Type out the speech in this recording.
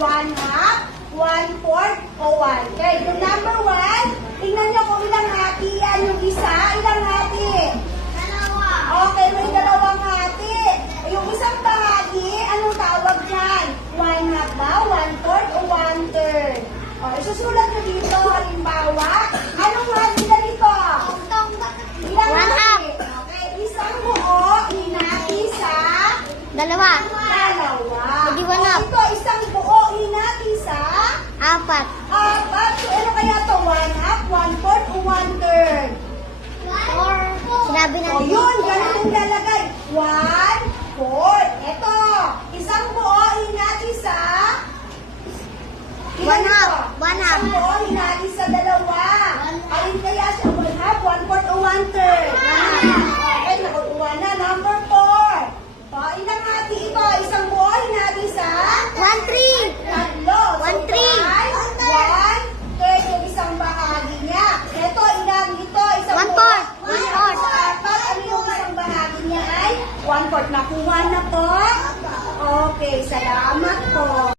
one half, one fourth, o one third. Yung number one, tingnan nyo kung ilang hati yan. Yung isa, ilang hati? Okay, may dalawang hati. Yung isang bahagi, anong tawag dyan? One half ba? One fourth, o one third? O, isusulat nyo dito, halimbawa, anong hati na dito? Ilang One hati? half. Okay, isang buo, hinati sa Dalawa. dalawa. Hindi one half. O, ito, isang buo, hinati sa Apat. apat. So, ano kaya to? One half, one fourth, o one third? Sinabi na. O, yun, ganun yung lalagay. One fourth. Ito, isang buo, hinati sa One half. ito? One half. Isang buo, hinati sa dalawa. Alin kaya siya? One half, one fourth, o one third? Okay, nakukuha na. Number four. O, ilang hati ito? Isang buo, hinati sa 1-3. tatlo. So, 1-3. one third yung isang bahagi niya. Ito, ilang ito? Isang One buo. fourth. One Hinati fourth. sa apat. Ano yung isang bahagi niya ay? One fourth. Nakuha na po? Okay, salamat po.